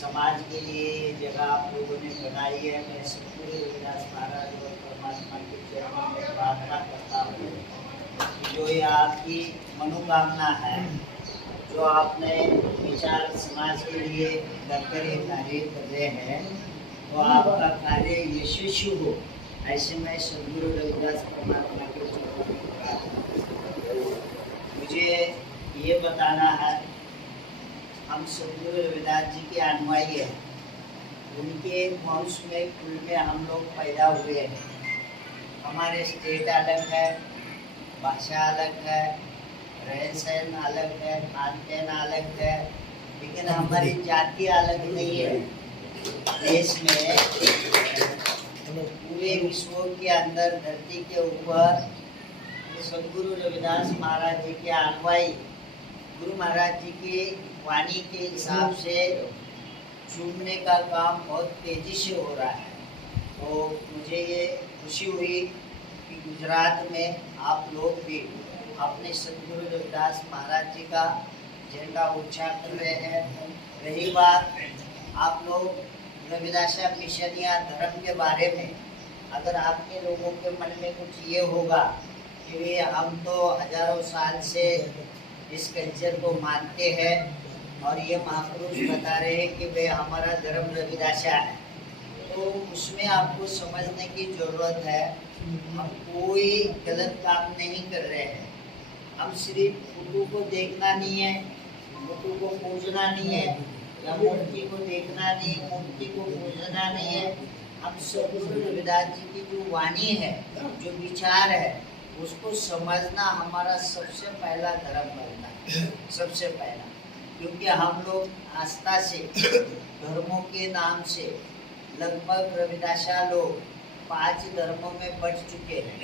समाज के लिए ये जगह आप लोगों ने बनाई है। मैं सतगुरु रविदास महाराज और परमात्मा के चरणों में प्रार्थना करता हूँ कि जो ये आपकी मनोकामना है, जो आपने विचार समाज के लिए करकर ये कार्य कर रहे हैं, तो आपका कार्य यशस्वी हो, ऐसे मैं सतगुरु रविदास परमात्मा के चरणों में प्रार्थना करता हूँ। मुझे ये बताना है, हम सतगुरु रविदास जी के अनुयायी हैं। उनके वंश में कुल में हम लोग पैदा हुए हैं। हमारे स्टेट अलग है, भाषा अलग है, रहन सहन अलग है, खान पान अलग है, लेकिन हमारी जाति अलग नहीं है। देश में पूरे विश्व के अंदर धरती के ऊपर सतगुरु रविदास महाराज जी के अनुयायी गुरु महाराज जी की वाणी के हिसाब से चूमने का काम बहुत तेजी से हो रहा है। तो मुझे ये खुशी हुई कि गुजरात में आप लोग भी अपने सतगुरु रविदास महाराज जी का झंडा ऊंचा कर रहे हैं। रही बात आप लोग रविदासा मिशन या धर्म के बारे में, अगर आपके लोगों के मन में कुछ ये होगा कि हम तो हजारों साल से इस कल्चर को मानते हैं और ये महापुरुष बता रहे हैं कि भाई हमारा धर्म रविदासा है, तो उसमें आपको समझने की ज़रूरत है। हम कोई गलत काम नहीं कर रहे हैं। हम सिर्फ फोटो को देखना नहीं है, फोटो को पूजना नहीं है, या मूर्ति को देखना नहीं, मूर्ति को पूजना नहीं है। हम सतगुरु रविदास जी की जो वाणी है, जो विचार है, उसको समझना हमारा सबसे पहला धर्म बनता है, सबसे पहला। क्योंकि हम लोग आस्था से, धर्मों के नाम से लगभग रविदासा लोग 5 धर्मों में बट चुके हैं।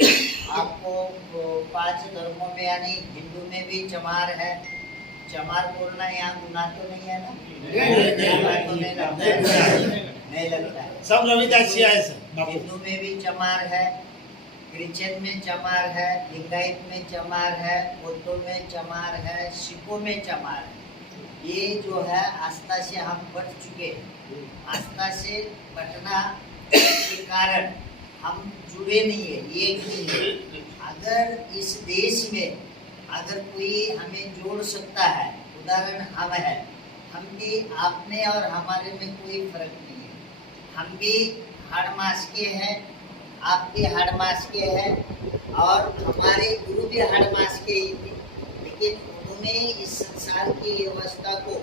आपको 5 धर्मों में, यानी हिंदू में भी चमार है। चमार बोलना यहाँ गुनाह तो नहीं है ना? नहीं लगता है। सब रविदासी है। हिंदू में भी चमार है, क्रिश्चियन में चमार है, लिंगायत में चमार है, बौद्धों में चमार है, सिखों में चमार है। ये जो है आस्था से हम बट चुके हैं। आस्था से बटना के कारण हम जुड़े नहीं है, एक नहीं है। अगर इस देश में अगर कोई हमें जोड़ सकता है, उदाहरण हम है, हम भी आपने और हमारे में कोई फर्क नहीं है। हम भी हाड़ मास के हैं, आप भी हाड़ मास के हैं, और हमारे गुरु भी हाड़ मास के ही थे। लेकिन उन्होंने इस संसार की व्यवस्था को,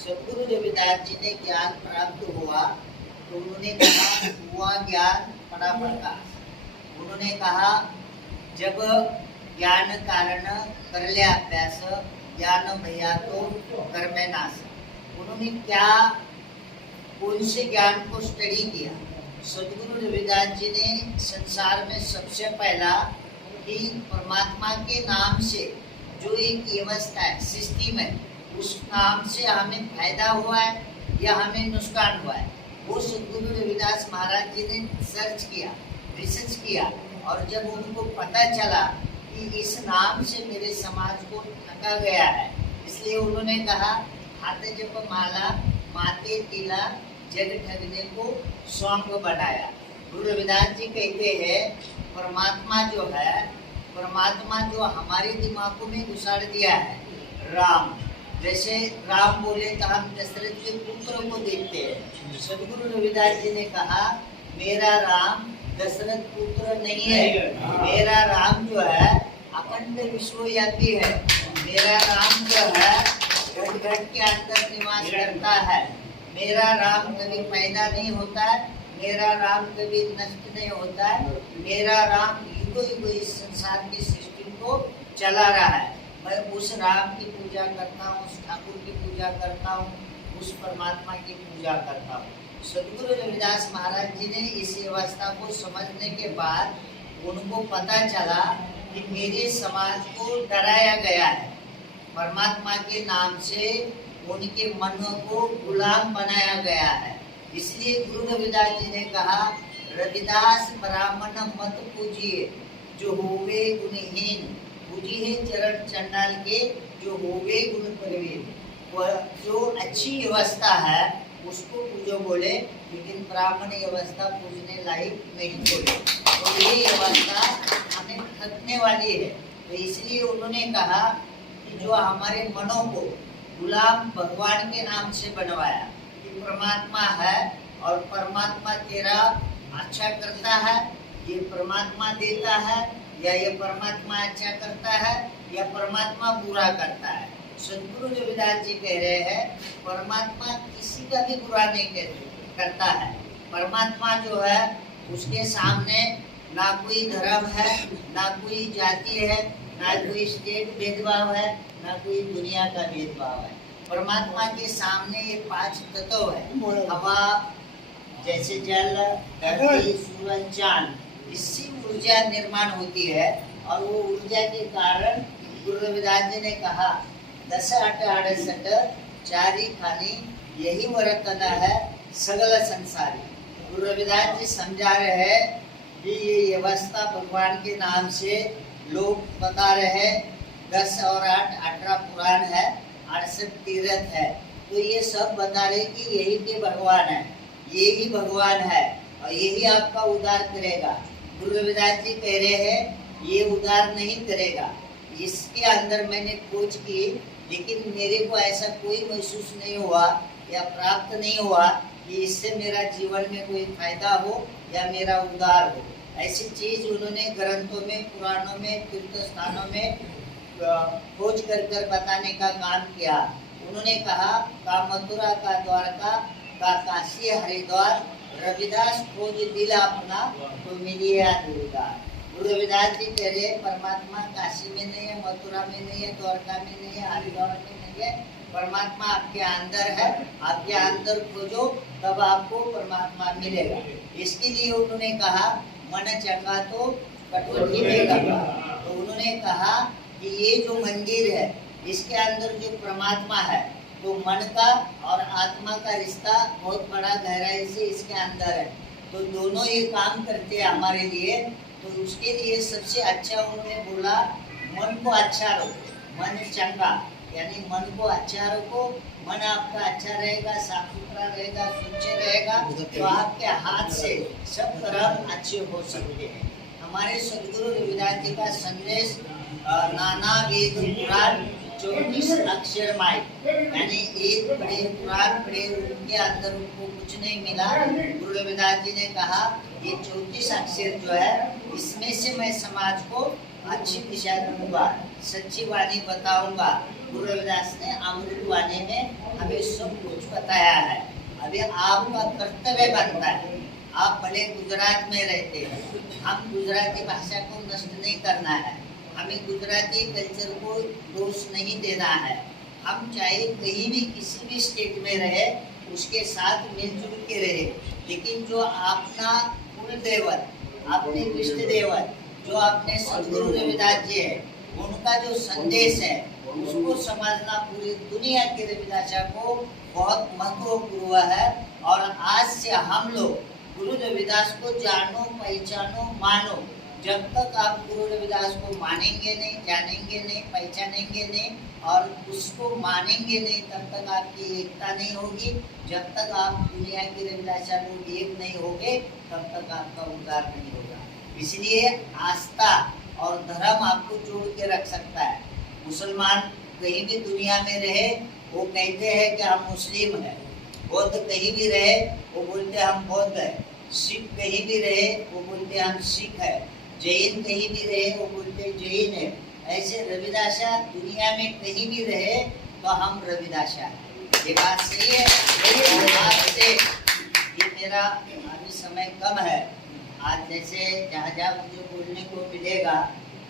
सतगुरु रविदास जी ने ज्ञान प्राप्त हुआ तो उन्होंने कहा हुआ ज्ञान पड़ा प्रकाश। उन्होंने कहा जब ज्ञान कारण कर ले अभ्यास, ज्ञान भैया तो कर्म नाश। उन्होंने क्या, कौन से ज्ञान को स्टडी किया? सतगुरु रविदास जी ने संसार में सबसे पहला कि परमात्मा के नाम से जो एक व्यवस्था है, सिस्टम है, उस नाम से हमें फायदा हुआ है या हमें नुकसान हुआ है, वो सतगुरु रविदास महाराज जी ने सर्च किया, रिसर्च किया। और जब उनको पता चला कि इस नाम से मेरे समाज को ठगा गया है, इसलिए उन्होंने कहा हाथ जप माला माते तिला जग ठगने को सौंप बनाया। गुरु रविदास जी कहते हैं परमात्मा जो है, परमात्मा जो हमारे दिमागों में घुसाड़ दिया है, राम, जैसे राम बोले तो हम दशरथ के पुत्र को देखते हैं। सतगुरु रविदास जी ने कहा मेरा राम दशरथ पुत्र नहीं है, मेरा राम जो है अखंड विश्वव्यापी है। मेरा राम जो है घट घट के अंदर निवास करता है। मेरा राम कभी पैदा नहीं होता है, मेरा राम कभी नष्ट नहीं होता है। मेरा राम युगों युगों इस संसार के सिस्टम को चला रहा है। मैं उस राम की पूजा करता हूँ, उस ठाकुर की पूजा करता हूँ, उस परमात्मा की पूजा करता हूँ। सतगुरु रविदास महाराज जी ने इस व्यवस्था को समझने के बाद उनको पता चला कि मेरे समाज को डराया गया है, परमात्मा के नाम से उनके मन को गुलाम बनाया गया है। इसलिए गुरु रविदास जी ने कहा रविदास ब्राह्मण मत पूजिए, जो होवे गुणहीन, पूजिए चरण चंडाल के, जो होवे गुण प्रवीण। वह जो अच्छी व्यवस्था है उसको पूजो बोले, लेकिन ब्राह्मण ये अवस्था पूजने लायक नहीं बोले। तो ये अवस्था हमें थकने वाली है। तो इसलिए उन्होंने कहा कि जो हमारे मनों को गुलाम भगवान के नाम से बनवाया कि परमात्मा है और परमात्मा तेरा अच्छा करता है, ये परमात्मा देता है, या ये परमात्मा अच्छा करता है, या परमात्मा बुरा करता है। सदगुरु रविदास जी कह रहे हैं परमात्मा किसी का भी बुरा नहीं करता है। परमात्मा जो है उसके सामने ना कोई धर्म है, ना कोई जाति है, ना कोई स्टेट भेदभाव है, ना कोई दुनिया का भेदभाव है। परमात्मा के सामने ये 5 तत्व है, हवा जैसे जल, धरती, सूरज, चांद, इससे ऊर्जा निर्माण होती है। और वो ऊर्जा के कारण गुरु रविदास जी ने कहा 10 8 68 चारी खानी यही वर्तन है सगल संसारी। गुरु रविदास जी समझा रहे हैं कि ये व्यवस्था भगवान के नाम से लोग बता रहे हैं। 10 और 8 18 पुराण है, 68 तीर्थ है। तो ये सब बता रहे कि यही के भगवान है, यही भगवान है और यही आपका उद्धार करेगा। गुरु रविदास जी कह रहे हैं ये उद्धार नहीं करेगा। इसके अंदर मैंने खोज की, लेकिन मेरे को ऐसा कोई महसूस नहीं हुआ या प्राप्त नहीं हुआ कि इससे मेरा जीवन में कोई फायदा हो या मेरा उद्धार हो। ऐसी चीज उन्होंने ग्रंथों में, पुराणों में, तीर्थ स्थानों में खोज कर कर बताने का काम किया। उन्होंने कहा का मथुरा का द्वारका का काशी हरिद्वार, रविदास खोज दिल अपना तो मिलिए दिलदार। गुरु रविदास जी कह रहे परमात्मा काशी में नहीं है, मथुरा में नहीं है, द्वारका में नहीं है, हरिद्वार में नहीं है। परमात्मा आपके अंदर है, आपके अंदर खोजो तब आपको परमात्मा मिलेगा। इसके लिए उन्होंने कहा मन चंगा तो कठोर ही देगा। तो उन्होंने कहा कि ये जो मंदिर है इसके अंदर जो परमात्मा है, तो मन का और आत्मा का रिश्ता बहुत बड़ा गहराई से इसके अंदर है। तो दोनों ये काम करते हैं हमारे लिए। तो उसके लिए सबसे अच्छा उन्होंने बोला मन को अच्छा रखो, मन चंगा, यानी मन को अच्छा रखो। मन आपका अच्छा रहेगा, साफ सुथरा रहेगा, स्वच्छ रहेगा, तो आपके हाथ से सब कर्म अच्छे हो सकते हैं। हमारे सदगुरु रविदास जी का संदेश नाना वेद पुराण 24 अक्षर माई, यानी एक बड़े पुराण पढ़े उनके अंदर उनको कुछ नहीं मिला। गुरु रविदास जी ने कहा ये 34 अक्षर जो है इसमें से मैं समाज को अच्छी दिशा दूंगा, सच्ची वाणी बताऊंगा। गुरु रविदास ने अमृत वाणी में हमें सब कुछ बताया है। अभी आपका कर्तव्य बनता है, आप भले गुजरात में रहते हैं, हम गुजराती भाषा को नष्ट नहीं करना है, हमें गुजराती कल्चर को दोष नहीं देना है। हम चाहे कहीं भी किसी भी स्टेट में रहे उसके साथ मिलजुल के रहे, लेकिन जो अपना कुल देवत, अपने इष्ट देवत, जो अपने सदगुरु रविदास जी है, उनका जो संदेश है उसको समझना पूरी दुनिया के रविदासा को बहुत महत्वपूर्ण है। और आज से हम लोग गुरु रविदास को जानो, पहचानो, मानो। जब तक आप गुरु रविदास को मानेंगे नहीं, जानेंगे नहीं, पहचानेंगे नहीं और उसको मानेंगे नहीं, तब तक आपकी एकता नहीं होगी। जब तक आप दुनिया के रविदासा लोग एक नहीं होंगे तब तक आपका उद्धार नहीं होगा। इसलिए आस्था और धर्म आपको जोड़ के रख सकता है। मुसलमान कहीं भी दुनिया में रहे वो कहते हैं कि हम मुस्लिम हैं, बौद्ध कहीं भी रहे वो बोलते हैं हम बौद्ध हैं, सिख कहीं भी रहे वो बोलते हैं हम सिख है, जैन कहीं भी रहे वो बोलते हैं जैन है। ऐसे रविदासा दुनिया में कहीं भी रहे तो हम रविदासा है। ये बात सही है। आज से ये मेरा अभी समय कम है, आज जैसे जहाँ जहाँ मुझे बोलने को मिलेगा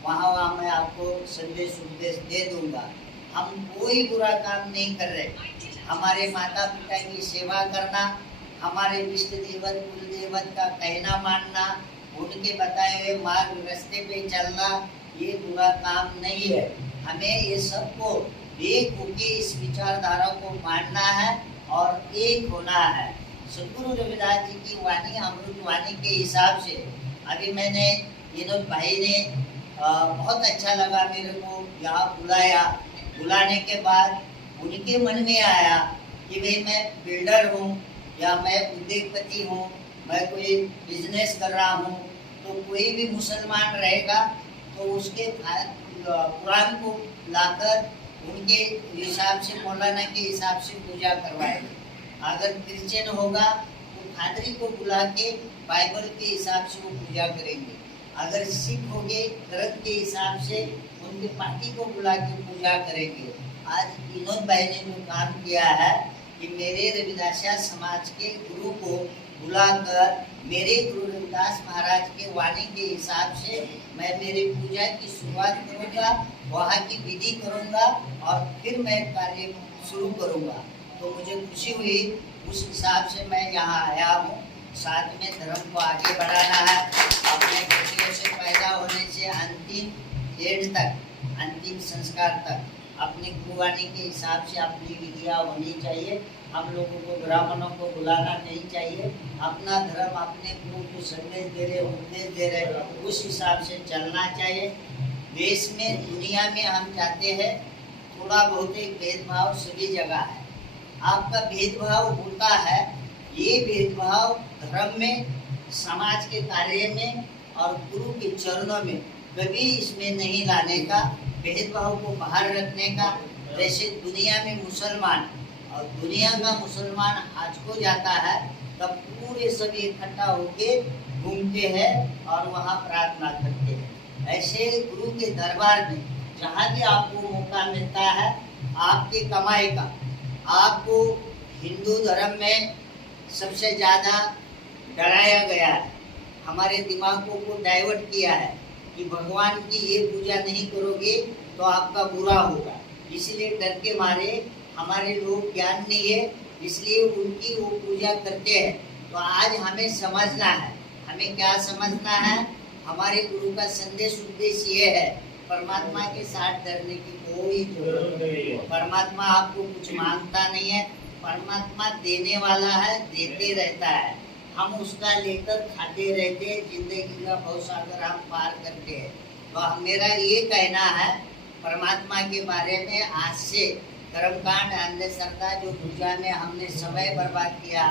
वहाँ वहाँ मैं आपको संदेश उपदेश दे दूंगा। हम कोई बुरा काम नहीं कर रहे। हमारे माता पिता की सेवा करना, हमारे इष्ट देवत कुल देवत का कहना मानना, उनके बताए हुए मार्ग रास्ते पे चलना, ये बुरा काम नहीं है। हमें ये सबको एक होके इस विचारधारा को मानना है और एक होना है। सदगुरु रविदास जी की वाणी अमृत वाणी के हिसाब से अभी मैंने विनोद भाई ने बहुत अच्छा लगा मेरे को यहाँ बुलाया। बुलाने के बाद उनके मन में आया कि भाई मैं बिल्डर हूँ या मैं उद्योगपति हूँ, मैं कोई बिजनेस कर रहा हूँ, तो कोई भी मुसलमान रहेगा तो उसके कुरान को लाकर उनके हिसाब से, मौलाना के हिसाब से पूजा करवाएंगे। अगर क्रिश्चियन होगा तो पादरी को बुला के बाइबल के हिसाब से वो पूजा करेंगे। अगर सिख होंगे ग्रंथ के हिसाब से उनके पार्टी को बुला के पूजा करेंगे। आज विनोद भाई ने जो काम किया है कि मेरे रविदासिया समाज के गुरु को बुलाकर मेरे गुरु रविदास महाराज के वाणी के हिसाब से मैं मेरी पूजा की शुरुआत करूंगा, वहाँ की विधि करूंगा और फिर मैं कार्य शुरू करूंगा। तो मुझे खुशी हुई, उस हिसाब से मैं यहाँ आया हूँ। साथ में धर्म को आगे बढ़ाना है, अपने बच्चों से पैदा होने से अंतिम एंड तक, अंतिम संस्कार तक अपनी गुरुवाणी के हिसाब से अपनी विधियाँ होनी चाहिए। हम लोगों को ब्राह्मणों को बुलाना नहीं चाहिए। अपना धर्म अपने गुरु को संदेश दे रहे, उपदेश दे रहे, उस हिसाब से चलना चाहिए। देश में, दुनिया में हम चाहते हैं थोड़ा बहुत एक भेदभाव सभी जगह है। आपका भेदभाव होता है, ये भेदभाव धर्म में, समाज के कार्य में और गुरु के चरणों में कभी इसमें नहीं लाने का, भेदभाव को बाहर रखने का। जैसे दुनिया में मुसलमान और दुनिया का मुसलमान आज को जाता है तब पूरे सभी इकट्ठा होके घूमते हैं और वहाँ प्रार्थना करते हैं। ऐसे गुरु के दरबार में जहाँ भी आपको मौका मिलता है आपकी कमाई का, आपको हिंदू धर्म में सबसे ज़्यादा डराया गया है, हमारे दिमागों को डाइवर्ट किया है कि भगवान की ये पूजा नहीं करोगे तो आपका बुरा होगा। इसलिए डर के मारे हमारे लोग ज्ञान नहीं है, इसलिए उनकी वो पूजा करते हैं। तो आज हमें समझना है, हमें क्या समझना है, हमारे गुरु का संदेश उद्देश्य ये है, परमात्मा के साथ डरने की कोई जरूरत नहीं है। परमात्मा आपको कुछ मांगता नहीं है, परमात्मा देने वाला है, देते रहता है। हम उसका लेकर खाते रहते हैं, जिंदगी का भवसागर हम पार करते हैं। तो मेरा ये कहना है परमात्मा के बारे में, आज से कर्मकांड अंधश्रद्धा जो पूजा में हमने समय बर्बाद किया,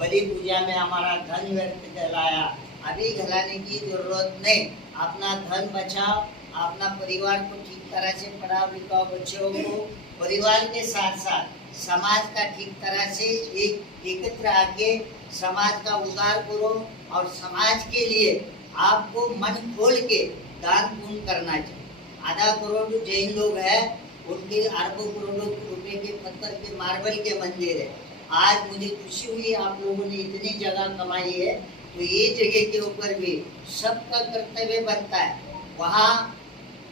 बलि पूजा में हमारा धन व्यर्थ जलाया, अभी जलाने की जरूरत नहीं। अपना धन बचाओ, अपना परिवार को ठीक तरह से पढ़ाओ लिखाओ, बच्चों को परिवार के साथ साथ समाज का ठीक तरह से एकत्र आके समाज का उद्धार करो। और समाज के लिए आपको मन खोल के दान पुण्य करना चाहिए। आधा करोड़ जैन लोग हैं, उनके अरबों करोड़ों रुपए के पत्थर के मार्बल के मंदिर है। आज मुझे खुशी हुई आप लोगों ने इतनी जगह कमाई है, तो ये जगह के ऊपर भी सबका कर्तव्य बनता है। वहाँ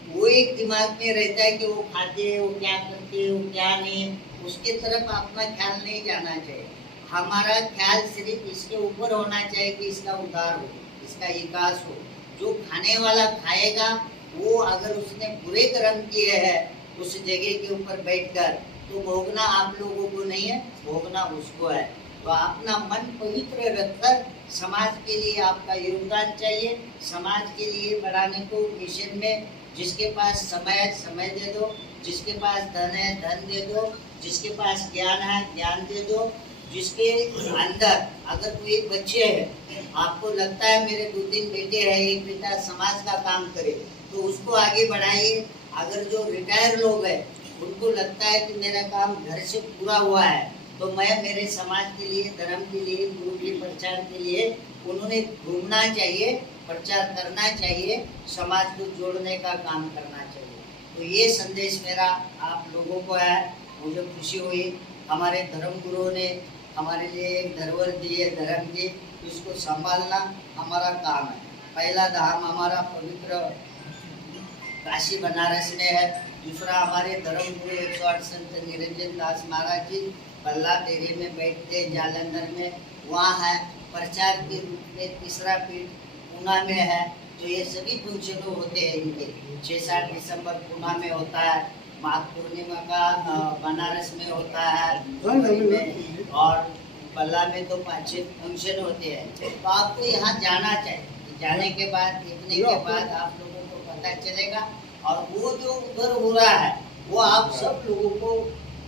वो एक दिमाग में रहता है कि वो खाते हैं, वो क्या करते हैं, वो क्या नहीं, उसके तरफ अपना ख्याल नहीं जाना चाहिए। हमारा ख्याल सिर्फ इसके ऊपर होना चाहिए कि इसका उद्धार हो, इसका विकास हो। जो खाने वाला खाएगा, वो अगर उसने बुरे कर्म किए हैं उस जगह के ऊपर बैठकर, तो भोगना आप लोगों को नहीं है, भोगना उसको है। तो अपना मन पवित्र रखकर समाज के लिए आपका योगदान चाहिए। समाज के लिए बढ़ाने को मिशन में जिसके पास समय है समय दे दो, जिसके पास धन है धन दे दो, जिसके पास ज्ञान है ज्ञान दे दो। जिसके अंदर अगर कोई बच्चे हैं, आपको लगता है मेरे 2-3 बेटे हैं, एक बेटा समाज का काम करे, तो उसको आगे बढ़ाइए। अगर जो रिटायर लोग हैं उनको लगता है कि मेरा काम घर से पूरा हुआ है, तो मैं मेरे समाज के लिए, धर्म के लिए, गुरु के प्रचार के लिए उन्होंने घूमना चाहिए, प्रचार करना चाहिए, समाज को जोड़ने का काम करना चाहिए। तो ये संदेश मेरा आप लोगों को है। मुझे खुशी हुई, हमारे धर्म गुरुओं ने हमारे लिए एक धरोहर दी है धर्म की, इसको संभालना हमारा काम है। पहला धाम हमारा पवित्र काशी बनारस में है। दूसरा हमारे धर्म गुरु 108 संत निरंजन दास महाराज जी बल्ला डेरे में बैठते जालंधर में, वहाँ है। प्रचार के रूप में तीसरा पीठ पूना में है। तो ये सभी फंक्शन होते हैं इनके। 6-7 दिसंबर पूना में होता है, माघ पूर्णिमा का बनारस में होता है में, और बल्ला में तो 5-6 फंक्शन होते हैं। तो आपको यहाँ जाना चाहिए। जाने के बाद, देखने के बाद आप लोगों को पता चलेगा। और वो जो उधर हो रहा है वो आप सब लोगों को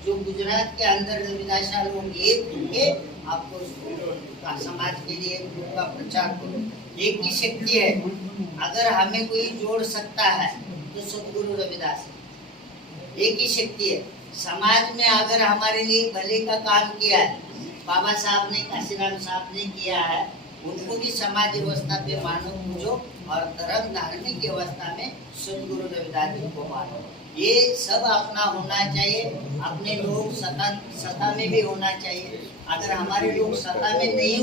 जो गुजरात के अंदर रविदासा लोग एक होंगे, आपको समाज के लिए गुरु का प्रचार करो। एक ही शक्ति है, अगर हमें कोई जोड़ सकता है तो सदगुरु रविदास एक ही शक्ति है। समाज में अगर हमारे लिए भले का काम किया है, बाबा साहब ने, काशीराम साहब ने किया है, उनको भी समाज व्यवस्था पे मानो पूजो और धर्म धार्मिक व्यवस्था में सदगुरु रविदास जी को मानो। ये सब अपना होना चाहिए। अपने लोग सत्ता में भी होना चाहिए। अगर हमारे लोग सत्ता में नहीं